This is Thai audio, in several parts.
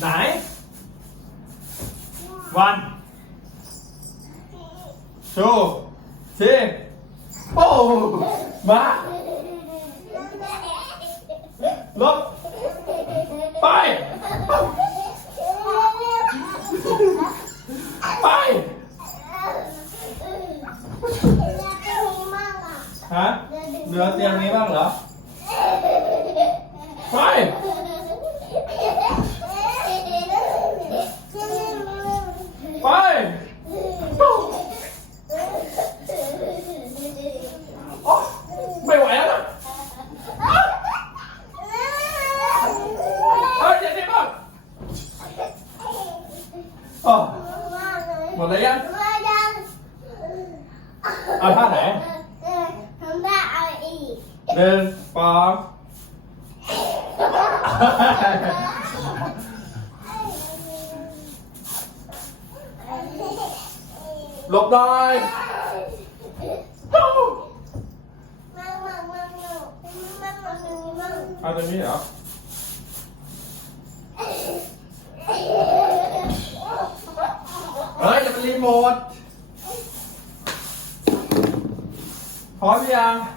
ไหนวันชูซีโป้มาลบไป ไป ฮะเหลือเตียงนี้บ้างเหรอ ไป โอ๊ยไม่ไหวแล้วนะเฮ้ยเจ็บที่บ้าง อ๋อหมดแล้วยังเอาท่า หน ทำได้เอาอีก หนึ่งสองหลบหน่อย มั่งมั่งมั่งมั่งมั่งมั่งมั่ง เอาตรงนี้เหรอ เฮ้ยจะเป็นรีโมทพร้อมหรือยัง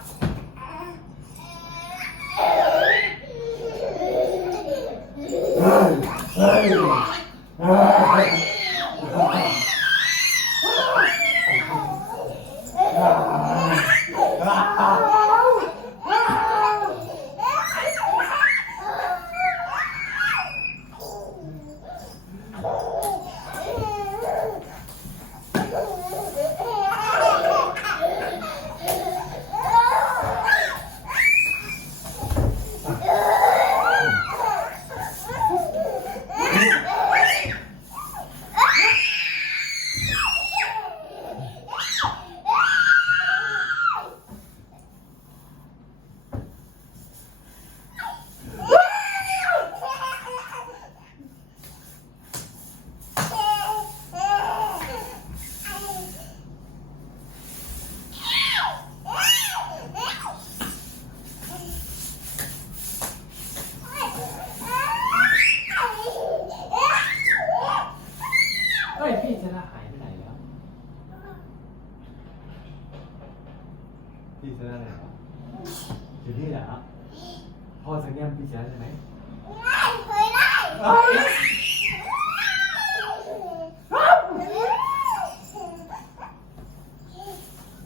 พ่อสัญญาณพี่ชนะใช่ไหมเคยได้เฮ้ย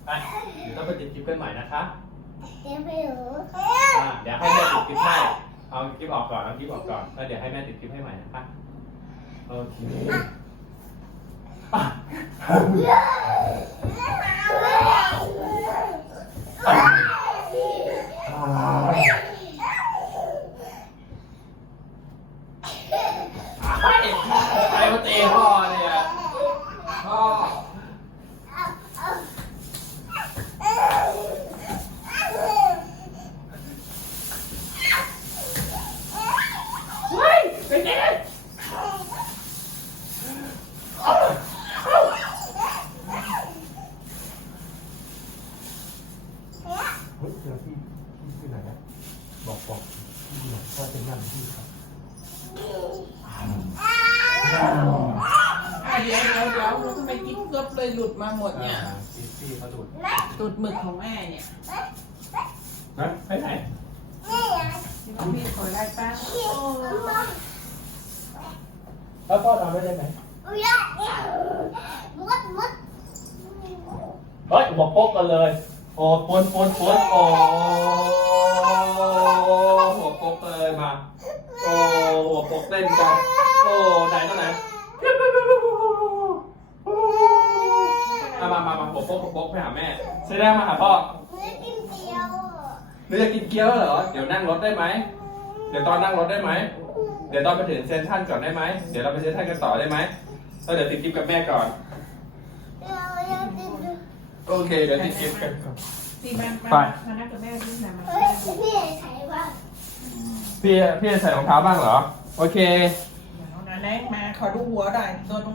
ไปเดี๋ยวต้องไปติดคลิปกันใหม่นะคะเดี๋ยวไปดูอะเดี๋ยวให้แม่ติดคลิปให้ เอาคลิปออกก่อนเอาคลิปออกก่อนแล้วเดี๋ยวให้แม่ติดคลิปให้ใหม่นะคะโอเคอะใครมาเตะพ่อเนี่ยพ่อ เฮ้ยเป็นไง เฮ้ยเจอพี่พี่ที่ไหนอะบอกบอกพี่ที่ไหนว่าเป็นงานพี่ครับอะเดี๋ยวเดี๋ยวเดี๋ยวทำไมกิ๊บเกือบเลยหลุดมาหมดเนี่ยพี่พี่เขาดูดตูดหมึกของแม่เนี่ยนะไปไหนที่ว่าพี่ขอได้ป้าโอ้แล้วพ่อทำได้ไหมมุดมุดเฮ้ยบอกโป๊กกันเลย โอ้ปนปนปนโอ้หัวโป๊กเลยมา โอ้หัวโป๊กเต้นกัน โอ้ไหนตัวไหนเอามามามาหัวโป๊กหัวโป๊กไปหาแม่ใช่ได้มาหาพ่อมือกินเดียวหรือจะกินเกี๊ยวเหรอ เดี๋ยวนั่งรถได้ไหม เดี๋ยวตอนนั่งรถได้ไหม เดี๋ยวตอนไปถึงเซนทรันก่อนได้ไหม เดี๋ยวเราไปเซนทรันกันต่อได้ไหมแล้วเดี๋ยวติดคลิปกับแม่ก่อน เราอยากกิน โอเคเดี๋ยวติดคลิปกันก่อนที่บ้านไปป้ามานั่งกับแม่ที่ไหนมาเฮ้ยพี่ใส่บ้างพี่พี่จะใส่รองเท้าบ้างเหรอ โอเค เดี๋ยวนะแน็กมาขอดูหัวหน่อยตัวตรง